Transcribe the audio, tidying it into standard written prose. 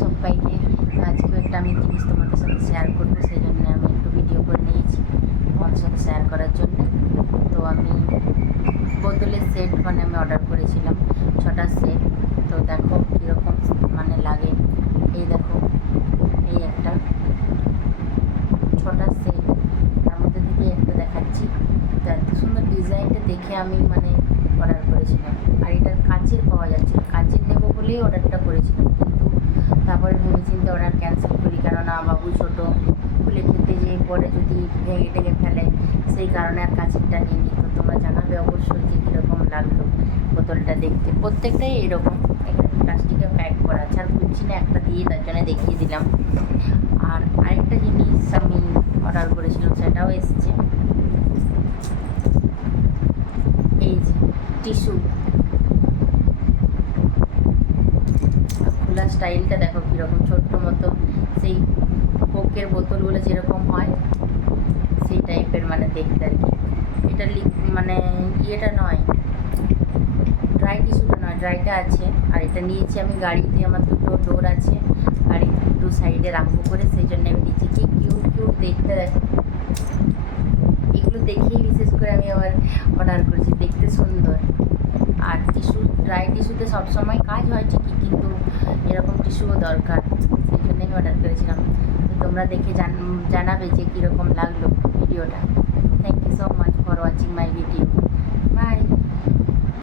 সবাইকে। আজকে একটা আমি জিনিস তোমাদের সাথে শেয়ার করবো, সেই জন্য আমি একটু ভিডিও করে নিয়েছি তোমাদের সাথে শেয়ার করার জন্য। তো আমি বোতলের সেট আমি অর্ডার করেছিলাম 6টা সেট। তো দেখো কীরকম লাগে। এই দেখো, এই একটা 6টা সেট, তার মধ্যে থেকে একটা দেখাচ্ছি। তো এত সুন্দর ডিজাইনটা দেখে আমি অর্ডার করেছিলাম। আর এটার কাচের পাওয়া যাচ্ছে, কাচের নেবো বলেই অর্ডারটা করেছিলাম, কিন্তু তারপরে ভেবেচিন্তে অর্ডার ক্যান্সেল করি, কেননা বাবু ছোটো, খুলে খেতে যেয়ে পরে যদি ভেঙে টেঙে ফেলে, সেই কারণে আর কাচেরটা নিয়ে নিই। তো তোমরা জানাবে অবশ্যই যে কীরকম লাগলো বোতলটা দেখতে। প্রত্যেকটাই এরকম, এখানে প্লাস্টিকে প্যাক করা আছে, আর বুঝছি না একটা দিয়ে তার জন্য দেখিয়ে দিলাম। আর আরেকটা জিনিস আমি অর্ডার করেছিলাম, সেটাও এসছে। এই যে টিস্যু, খোলা স্টাইলটা দেখো কীরকম, ছোট্ট মতো সেই কোকের বোতলগুলো যেরকম হয় সেই টাইপের দেখতে আর কি। এটা ইয়েটা নয়, ড্রাই টিস্যুটা নয়, ড্রাইটা আছে। আর এটা নিয়েছি আমি গাড়িতে, আমার দুটো ডোর আছে, গাড়ির দু সাইডে রাখবো করে, সেই জন্য আমি নিয়েছি। কি কিউট কিউট দেখতে দেখো, এগুলো দেখেই বিশেষ করে আমি আবার অর্ডার করেছি, দেখতে সুন্দর। আর টিস্যু, ড্রাই টিস্যুতে সবসময় কাজ হয় ঠিকই, কিন্তু এরকম টিস্যুও দরকার, সেই জন্যই অর্ডার করেছিলাম। তো তোমরা দেখে জানাবে যে কীরকম লাগলো ভিডিওটা। Thank you so much for watching my video. By.